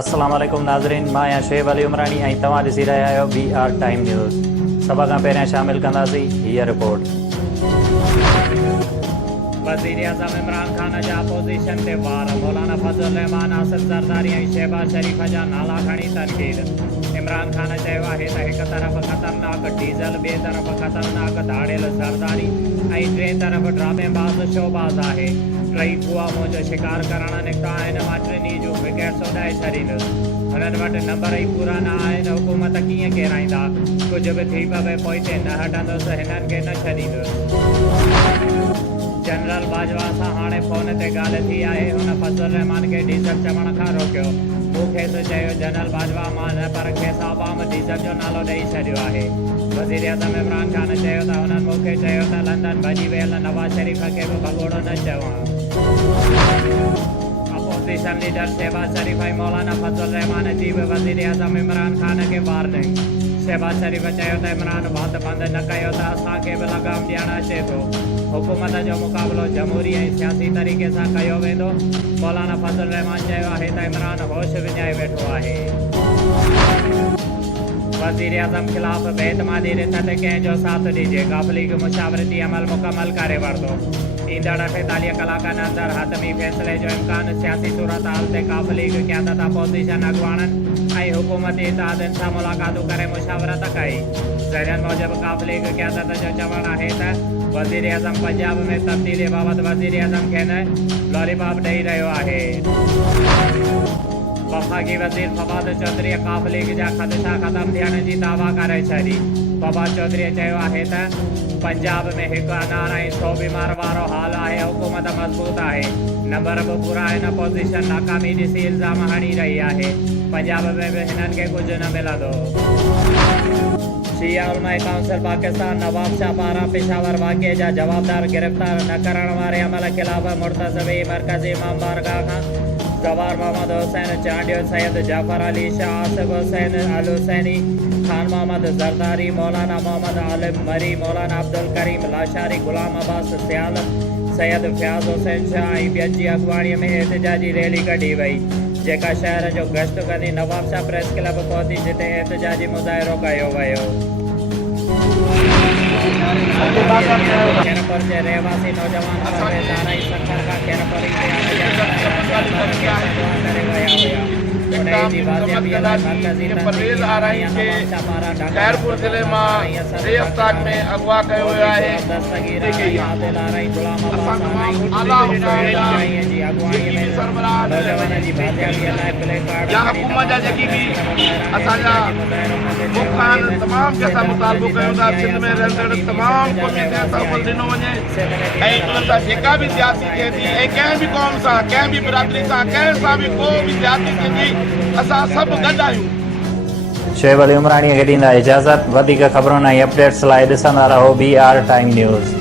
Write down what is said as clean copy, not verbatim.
अस्सलाम वालेकुम नाज़रीन, मां आहियां शेब अली उमरानी ऐं तव्हां ॾिसी रहिया आहियो BR टाइम न्यूज़। सभ खां पहिरियां शामिल कंदासीं हीअ रिपोर्ट। वज़ीर आज़म इमरान ख़ान जा अपोज़िशन ते वार। मौलाना फज़लुर रहमान, आसिफ ज़रदारी ऐं शहबाज़ शरीफ़ जा नाला खणी तनक़ीद। इमरान ख़ान चयो आहे त हिकु तरफ़ ख़तरनाक डीज़ल, ॿिए तरफ़ ख़तरनाक धाड़ियल ज़रदारी ऐं टे तरफ़ ड्रामेबाज़ शोबाज़ आहे। टई खुआ मुंहिंजो शिकार करणु निकिता आहिनि, मां टिनी जूं विकेट्स उॾाए छॾींदुसि। हुननि वटि नंबर ई पूरा न आहिनि, हुकूमत कीअं केराईंदा। कुझु बि थी पवे पोइ ते न हटंदुसि, हिननि खे न छॾींदुसि। जनरल बाजवा सां हाणे फ़ोन ते ॻाल्हि थी आहे। हुन फज़लुर रहमान खे डीज़ल चवण खां रोकियो। मूं खेसि चयो जनरल बाजवा मां न, पर खेसि आवाम डीज़ल जो नालो ॾेई छॾियो आहे। वज़ीर आज़म इमरान ख़ान चयो त हुननि मूंखे चयो त लंदन भॼी वियल नवाज़ शरीफ़ खे बि भॻोड़ो न चवां। अपोज़िशन लीडर शहबाज़ शरीफ़ ऐं मौलाना फज़लुर रहमान जी बि वज़ीर आज़म इमरान ख़ान खे वार्निंग। शहबाज़ शरीफ़ चयो त इमरान वाद बंदि न कयो त असांखे बि लगाम ॾियणु अचे थो। हुकूमत जो मुक़ाबिलो जमहूरी ऐं सियासी तरीक़े सां कयो वेंदो। मौलाना फज़लुर रहमान चयो आहे त इमरान होश विञाए वेठो आहे। वज़ीर आज़म ख़िलाफ़ बेतमादी रिथ ते कंहिंजो साथ ॾिजे। काफ़िलीग मुशावरती अमल मुकमल करे वरितो। ईंदड़ 48 कलाकनि अंदरि हतमी फ़ैसिले जो इम्कान। सियासी सूरत हाल ते काफ़िलीग क़यादत अपोज़िशन अॻुवाणनि ऐं हुकूमती इत्तेहादनि सां मुलाक़ातूं करे मुशावरत कई। ज़रियनि मूजिबि काफ़िलीग क़यादत जो चवणु आहे त वज़ीर आज़म पंजाब में तब्दीली बाबति वज़ीर आज़म खे न लॉलीपॉप ॾेई रहियो आहे। वफ़ाक़ी वज़ीर फवाद चौधरी काफ़िलीग जा ख़दशा ख़तम थियण जी दावा करे छॾी। फवाद चौधरी चयो आहे त पंजाब में हिकु अनार ऐं 100 बीमार वारो हाल आहे। हुकूमत मज़बूत आहे, नंबर बि पूरा आहिनि। अपोज़िशन नाकामी ॾिसी इल्ज़ाम हणी रही आहे। पंजाब में बि हिननि खे कुझु न मिलंदो। शिया उलमा काउंसिल पाकिस्तान नवाब शाह पारां पेशावर वाक़िए जा जवाबदार गिरफ़्तार न करण वारे अमल ख़िलाफ़ मुर्तज़वी मरकज़ी इमाम बारगाह खां गवार मोहम्मद हुसैन चांडियो, सैयद जाफ़र अली शाह, आसिफ हुसैन अल हुसैनी, खान मोहम्मद ज़रदारी, मौलाना मोहम्मद आलिम मरी, मौलाना अब्दुल करीम लाशारी, गुलाम अब्बास सियाल, सैयद फयाज़ हुसैन शाह ऐं ॿियनि जी अॻुवाणीअ में एहतिजाजी रैली कढी वई, जेका शहर जो गश्त कंदी नवाब शाह प्रेस क्लब पहुती, जिते एहतिजाजी मुज़ाहिरो कयो वियो। खेरपुर जे रहवासी नौजवान परवेज़ आरई सखर खां खेरपुर करे विया हुआ। परवेज़ आरई खे खैरपुर ज़िले मां रेगिस्तान में अगवा कयो वियो आहे। या हुकूमत जा जेकी बि असांजा मुख्य आहिनि, तमामु कंहिंसां मुतालबो कयूं था सिंध में रहंदड़ तमामु क़ौमी सां ॾिनो वञे ऐं उन्हनि सां जेका बि ज़्यादती थिए थी ऐं कंहिं बि क़ौम सां, कंहिं बि बिरादरी सां, कंहिं सां बि को बि ज़्यादती थिए थी, असां सभु गॾु आहियूं। शेब अली उमरानी खे ॾींदा इजाज़त। वधीक ख़बरुनि ऐं अपडेट्स लाइ ॾिसंदा रहो BR टाइम न्यूज़।